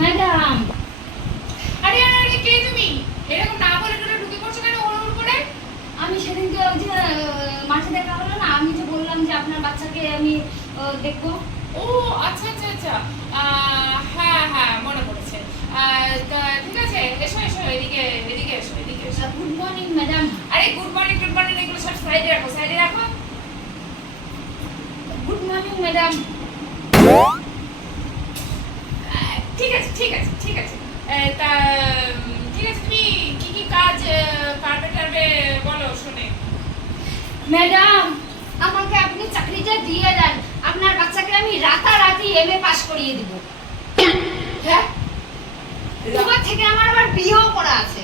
Madam, আরে আরে আরে, কে তুমি? এরকম না বলে টোলে ঢুকে পড়ছো কেন ওর করে? আমি সেদিনকে ওই যে মাঠে দেখা হলো না, আমি যে বললাম যে আপনার বাচ্চাকে আমি দেখবো। ও আচ্ছা আচ্ছা আচ্ছা, হ্যাঁ হ্যাঁ মনে পড়েছে। তা ঠিক আছে, এসো এসো, এদিকে এদিকে এসো, এদিকে এসো। Good morning madam. আরে গুড মর্নিং এগুলো সব সাইডে রাখো, সাইডে রাখো। Good morning madam. ঠিক আছে ঠিক আছে ঠিক আছে। তা ঠিক আছে, তুমি কি কি কাজ পারবে টারবে বলো শুনে। ম্যাডাম, আমাকে আপনি চাকরিটা দিয়ে দেন, আপনার বাচ্চাকে আমি রাতারাতি এমএ পাস করিয়ে দিব। হ্যাঁ, তোমার থেকে আমার আবার বিয়েও করা আছে।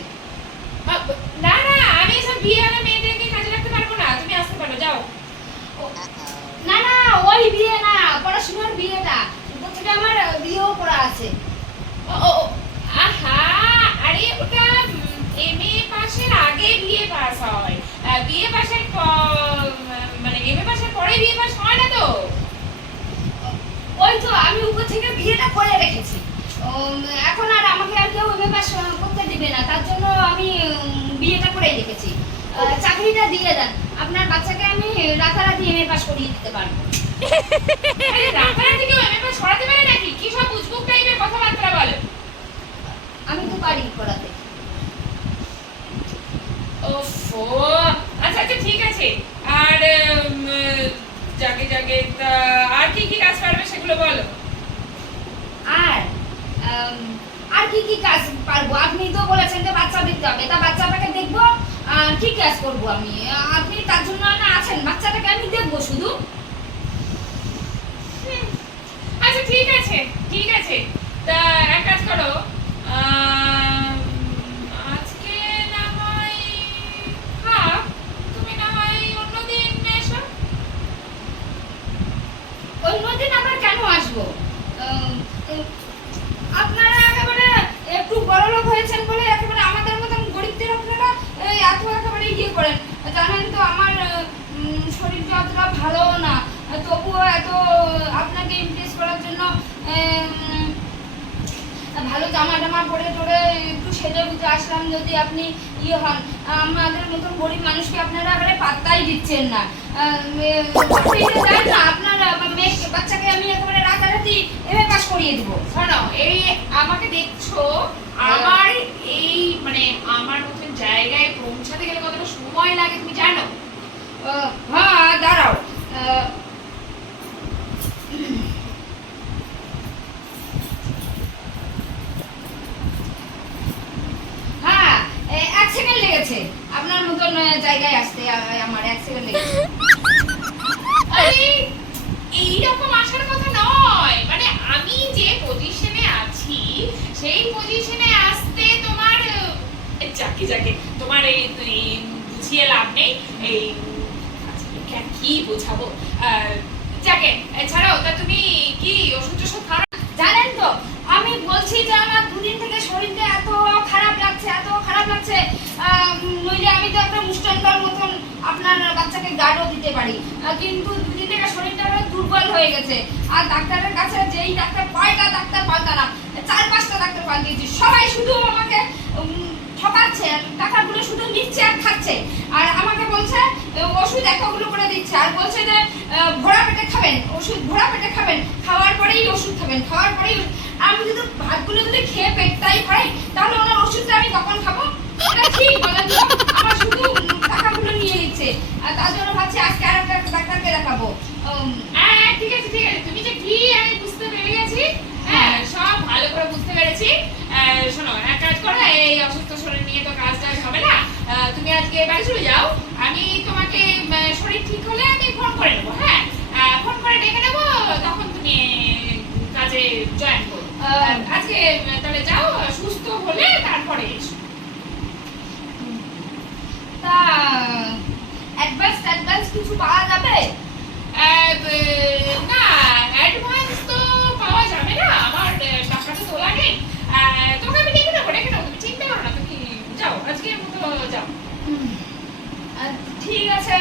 না না, আমি সব বিয়ে হলে মেয়েদেরকে কাজে রাখতে পারবো না, তুমি আসতে পারো, যাও। না না, ওই বিয়ে না, পড়াশোনার বিয়েটা। উপর থেকে আমার বিয়েও করা আছে। ও ও ও, আহা, আরে ওটা এমএ পাশের আগে বিয়ে পাস হয়, বিয়ে পাশের মানে এমএ পাশের পরে বিয়ে পাস হয় না তো। ওই তো আমি উপর থেকে বিয়েটা করে রেখেছি। এখন আর আমাকে আর কেউ এমএ পাস করতে দিবে না, তার জন্য আমি বিয়েটা করে রেখেছি। চাকরিটা দিয়ে দেন, আপনার বাচ্চাকে আমি রাতারাতি এমএ পাস করিয়ে দিতে পারবো। আরে রাতারাতি কেউ এমএ পাস করাতে পারে নাকি? কি সব উজবুক টাইপের কথাবার্তা বলে। আমি তো পারি করাতে। ওফো, আচ্ছা আচ্ছা ঠিক আছে। আর জাগে জাগে তা আর কি কি কাজ পারবে সেগুলো বলো। আর আর কি কি কাজ পারবো? আপনি তো বলেছেন যে বাচ্চা দেখতে হবে, তা বাচ্চাটাকে দেখবো। আর কি কাজ করবো আমি? আপনি তার জন্য না আছেন, বাচ্চাটাকে আমি দেখবো শুধু। আচ্ছা ঠিক আছে ঠিক আছে, তা এক কাজ করো, আজকে না হয় থাক, তুমি না হয় অন্যদিন এসো। অন্যদিন আবার কেন আসবো? আম, উম, আপনারা একেবারে একটু বড়লোক হয়েছেন বলে একেবারে আমাদের মতন গরিবদের আপনারা এত একেবারে ইয়ে করেন। জানেন তো আমার শরীরটা অতটা ভালো না, তবুও এত আপনাকে ইমপ্রেস করার জন্য ভালো জামা টামা পরে টরে একটু সেজে গুজে আসলাম। যদি আপনি ইয়ে হন, আমাদের মতন গরিব মানুষকে আপনারা একেবারে পাত্তাই দিচ্ছেন না। না, আপনার মেয়ে বাচ্চাকে আমি একেবারে রাতারাতি এমএ পাস করিয়ে দিব। শোনো, এই আমাকে দেখছো, আমার এই মানে আমার মতন জায়গায় পৌঁছাতে গেলে কতটা সময় লাগে তুমি জানো? হ্যাঁ দাঁড়াও, হ্যাঁ 1 সেকেন্ড লেগেছে আপনার মতন জায়গায় আসতে। আমার 1 সেকেন্ড লেগেছে। আরে এইরকম আসার কথা নয়, মানে আমি যে পজিশনে আছি সেই পজিশনে আসতে তোমার যাকে যাকে তোমার এই বুঝিয়ে লাভ নেই। এই আচ্ছা, কি বোঝাবো, যাকে ছাড়াও, তা তুমি কি ওষুধ টষুধ খাও? জানেন তো, আমি বলছি যে আমার দুদিন থেকে শরীরটা এত খারাপ লাগছে, এত খারাপ লাগছে। নইলে আমি তো একটা মুষ্টানটার মতন আপনার বাচ্চাকে গার্ডও দিতে পারি, কিন্তু দুদিন থেকে শরীরটা অনেক দুর্বল হয়ে গেছে। আর ডাক্তারের কাছে যেই ডাক্তার কয়টা ডাক্তার পাল্টানা, 4-5টা ডাক্তার পাল্টিয়েছি, সবাই শুধু আমাকে ঠকাচ্ছে, টাকাগুলো শুধু নিচ্ছে আর খাচ্ছে। আর আমাকে বলছে ওষুধ এতগুলো করে দিচ্ছে, আর বলছে যে ভরা পেটে খাবেন ওষুধ, ভরা পেটে খাবেন, খাওয়ার পরেই ওষুধ খাবেন, খাওয়ার পরেই। আমি যদি ভাতগুলো যদি খেয়ে পেটটাই পাই, তাহলে ওনার ওষুধটা আমি কখন খাবো? এটা ঠিক বলেন তো? আমার শুধু টাকাগুলো নিয়ে নিচ্ছে, আর তার জন্য ভাবছি আজকে আর একটা ডাক্তারকে দেখাবো। হ্যাঁ ঠিক আছে ঠিক আছে, তুমি যে কি আমি বুঝতে পেরে গেছি, হ্যাঁ সব ভালো করে বুঝতে পেরেছি। শোনো, এক কাজ করো, এই অসুস্থ শরীর নিয়ে তো কাজ টাজ হবে না, তুমি আজকে বাড়ি চলে যাও। আমি তোমাকে শরীর ঠিক হলে আমি ফোন করে নেবো, হ্যাঁ ফোন করে ডেকে নেবো, তখন তুমি কাজে জয়েন করো। আজকে তাহলে যাও, সুস্থ হলে তারপরে এসো। তা অ্যাডভান্স কিছু পাওয়া যাবে? না, অ্যাডভান্স তো পাওয়া যাবে না, আমার টাকাটা তো লাগে। তোকে আমি ডেকে নেবো, তুমি চিন্তা করো না, তুমি যাও, আজকের মতো যাও। ঠিক আছে,